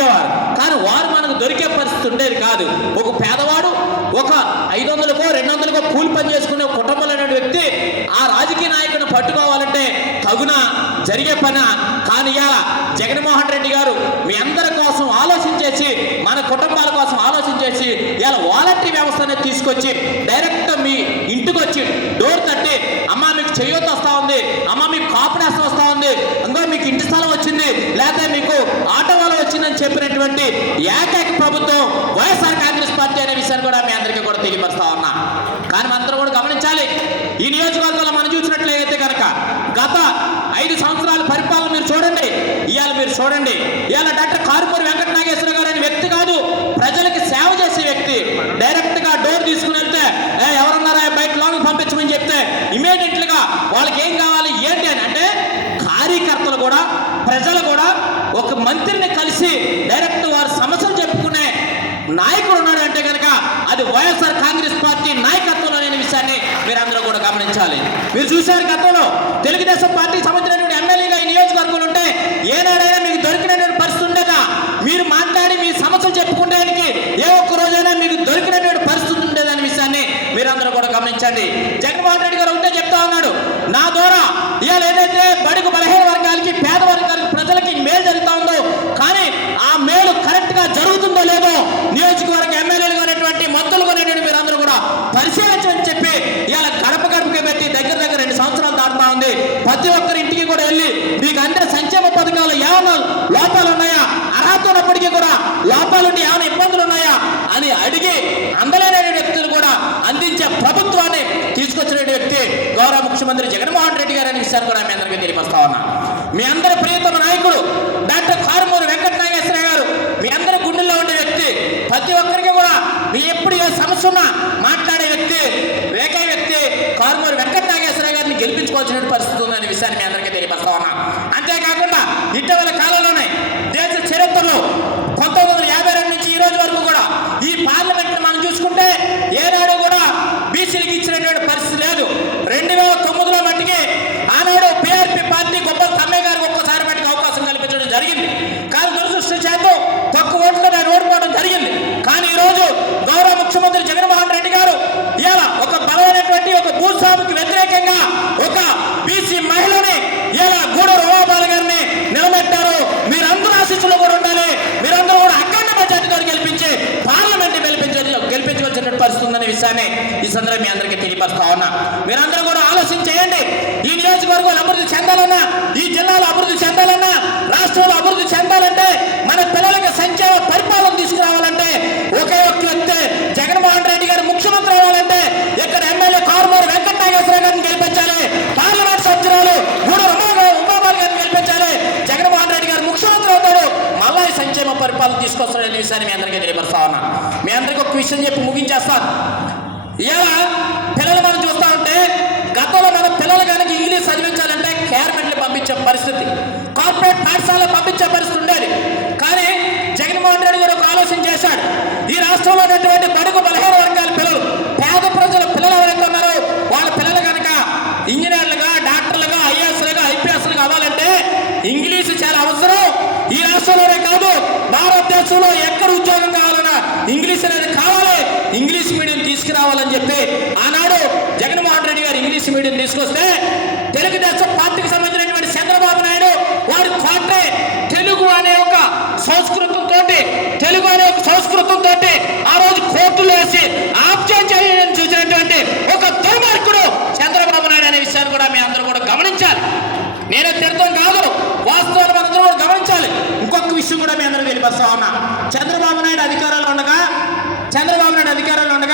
తిరిగేవారు కానీ వారు మనకు దొరికే పరిస్థితి ఉండేది కాదు. ఒక పేదవాడు ఒక ఐదు వందలకో రెండు వందలకో కూలి పని చేసుకునే కుటుంబంలో ఉన్న వ్యక్తి ఆ రాజకీయ నాయకుని పట్టుకోవాలంటే తగున జరిగే పని? కానీ ఇవాళ జగన్మోహన్ రెడ్డి గారు మీ అందరి కోసం ఆలోచించేసి మన కుటుంబాల కోసం ఆలోచించేసి ఇలా వాలంటరీ అనేది తీసుకొచ్చి డైరెక్ట్ మీ ఇంటికి వచ్చి డోర్ తట్టి వచ్చిందని ఏకైక ప్రభుత్వం వైఎస్ఆర్ కాంగ్రెస్ పార్టీ అనే విషయాన్ని కూడా మీ అందరికీ కూడా తెలియపరుస్తా ఉన్నా. కానీ మనందరం కూడా గమనించాలి. ఈ నియోజకవర్గంలో మనం చూసినట్లయితే కనుక గత ఐదు సంవత్సరాల పరిపాలన మీరు చూడండి. ఇవాళ మీరు చూడండి. ఇవాళ డాక్టర్ కారుపూరి వెంకట నాగేశ్వర గారు అనే వ్యక్తి కాదు ప్రజలకి సేవ చేసే వ్యక్తి డైరెక్ట్గా డోర్ తీసుకుని వెళ్తే "ఏ, ఎవరున్నారా బయట లోనికి పంపించమని చెప్తే ఇమీడియట్గా వాళ్ళకి ఏం కావాలి ఏంటి అని అంటే కార్యకర్తలు కూడా ప్రజలు కూడా ఒక మంత్రిని కలిసి డైరెక్ట్ వారి సమస్యలు చెప్పుకునే నాయకుడు ఉన్నాడు అంటే కనుక అది వైఎస్ఆర్ కాంగ్రెస్ పార్టీ నాయకత్వంలో అనే విషయాన్ని మీరందరూ కూడా గమనించాలి మీరు చూశారు గతంలో తెలుగుదేశం పార్టీకి సంబంధించినటువంటి సంక్షేమ ఏమైనా లోపాలు ఉన్నాయా అర్హత ఉన్నప్పటికీ కూడా లోపాలుండి ఏమైనా ఇబ్బందులు ఉన్నాయా అని అడిగి అందలేని వ్యక్తులు కూడా అందించే ప్రభుత్వాన్ని తీసుకొచ్చిన వ్యక్తి గౌరవ ముఖ్యమంత్రి జగన్మోహన్ రెడ్డి గారు అనే విషయాన్ని కూడా మీ అందరికీ తెలియపరుస్తా ఉన్నా. మీ అందరి ప్రియతమ నాయకుడు డాక్టర్ కారుమూరి వెంకట నాగేశ్వర గారు మీ అందరి గుండెల్లో ఉండే వ్యక్తి ప్రతి ఒక్కరికి కూడా మీ ఎప్పుడు ఏ సమస్య ఉన్నా మాట్లాడే వ్యక్తి ఏకైక వ్యక్తి కారుమూరి వెంకట నాగేశ్వర గారిని గెలిపించుకోవాల్సిన పరిస్థితి ఉందనే విషయాన్ని మీ అందరికీ తెలియపరుస్తా ఉన్నా అంతేకాకుండా ఇటీవల కాలంలోనే దేశ చరిత్రలో పంతొమ్మిది వందల యాభై రెండు నుంచి ఈ రోజు వరకు కూడా ఈ పార్లమెంట్ మనం చూసుకుంటే ఏనాడు కూడా బీసీలకు ఇచ్చినటువంటి పరిస్థితి లేదు రెండు వేల తొమ్మిదిలో మట్టికి ఆనాడు పిఆర్పి పార్టీ గొప్ప తమ్మే గారికి ఒక్కసారి మట్టికి అవకాశం కల్పించడం జరిగింది కానీ దురదృష్ట చేతం తక్కువ ఓట్లు ఆయన ఓడిపోవడం జరిగింది కానీ ఈ రోజు గౌరవ ముఖ్యమంత్రి జగన్మోహన్ రెడ్డి గారు ఇలా ఒక బలమైనటువంటి ఒక భూస్వామికి వ్యతిరేకంగా ఒక బీసీ మహిళని ఇలా గూడూరు రమాబాల గారిని నిలబెట్టారు మీరందరూ ఆశీస్సులు కూడా ఉండాలి మీరందరూ కూడా అఖండ మెజార్టీతో గెలిపించి పార్లమెంట్ గెలిపించ వస్తుందనే విషయాన్ని ఈ సందర్భం మీ అందరికీ తెలియపరుస్తా ఉన్నా. మీరందరూ కూడా ఆలోచన చేయండి. ఈ నియోజకవర్గంలో అభివృద్ధి చెందాలన్నా ఈ జిల్లాలో అభివృద్ధి చెందాలన్నా రాష్ట్రంలో అభివృద్ధి చెందాలంటే మన పిల్లలకి సంక్షేమ పరిపాలన తీసుకురావాలంటే ఒకే ఒక్క వ్యక్తి జగన్మోహన్ రెడ్డి గారు ముఖ్యమంత్రి అవ్వాలంటే ఇక్కడ ఎమ్మెల్యే కారుమూరి వెంకట నాగేశ్వర గారిని గెలిపించాలి పార్లమెంట్ సభ్యురాలు గూడు ఉమాబాల్ గారిని గెలిపించాలి జగన్మోహన్ రెడ్డి గారు ముఖ్యమంత్రి అవుతాడు మళ్ళా ఈ సంక్షేమ పరిపాలన తీసుకొస్తాడనే విషయాన్ని మీ అందరికీ తెలియపరుస్తా ఉన్నా. మీ అందరికీ ఒక విషయం చెప్పి ముగించేస్తాను ఇలా పిల్లలు మనం చూస్తా ఉంటే గతంలో మన పిల్లలు కనుక ఇంగ్లీష్ చదివించాలంటే కేర్మెంట్లు పంపించే పరిస్థితి కార్పొరేట్ పాఠశాలలో పంపించే పరిస్థితి ఉండేది. కానీ జగన్మోహన్ రెడ్డి గారు ఒక ఆలోచన చేశాడు. ఈ రాష్ట్రంలో ఉన్నటువంటి బడుగు బలహీన వర్గాల పిల్లలు పేద ప్రజల పిల్లలు ఎవరైతే ఉన్నారో వాళ్ళ పిల్లలు కనుక ఇంజనీర్లుగా డాక్టర్లుగా ఐఏఎస్లుగా ఐపీఎస్లుగా అవ్వాలంటే ఇంగ్లీష్ చాలా అవసరం. ఈ రాష్ట్రంలోనే కాదు భారతదేశంలో ఎక్కడ ఉద్యోగం కావాలన్నా ఇంగ్లీష్ అనేది కావాలి. ఇంగ్లీష్ మీడియం తీసుకురావాలని చెప్పి ఆనాడు జగన్మోహన్ రెడ్డి గారు ఇంగ్లీష్ మీడియం తీసుకొస్తే తెలుగుదేశం పార్టీకి సంబంధించినటువంటి చంద్రబాబు నాయుడు వారి కోటే తెలుగు అనే ఒక సంస్కృతంతో తెలుగు అనే ఒక సంస్కృతంతో ఆ రోజు కోర్టులు వేసి ఆప్షన్ చేయని చూసినటువంటి ఒక దుర్మార్గుడు చంద్రబాబు నాయుడు అనే విషయాన్ని కూడా మీ అందరూ కూడా గమనించాలి. నేను తిడతాం కాదు వాస్తవాన్ని మనందరూ కూడా గమనించాలి. విషయం కూడా మీ అందరూ తెలియపరుస్తా ఉన్నా. చంద్రబాబు నాయుడు అధికారాలు ఉండగా చంద్రబాబు నాయుడు అధికారాలు ఉండగా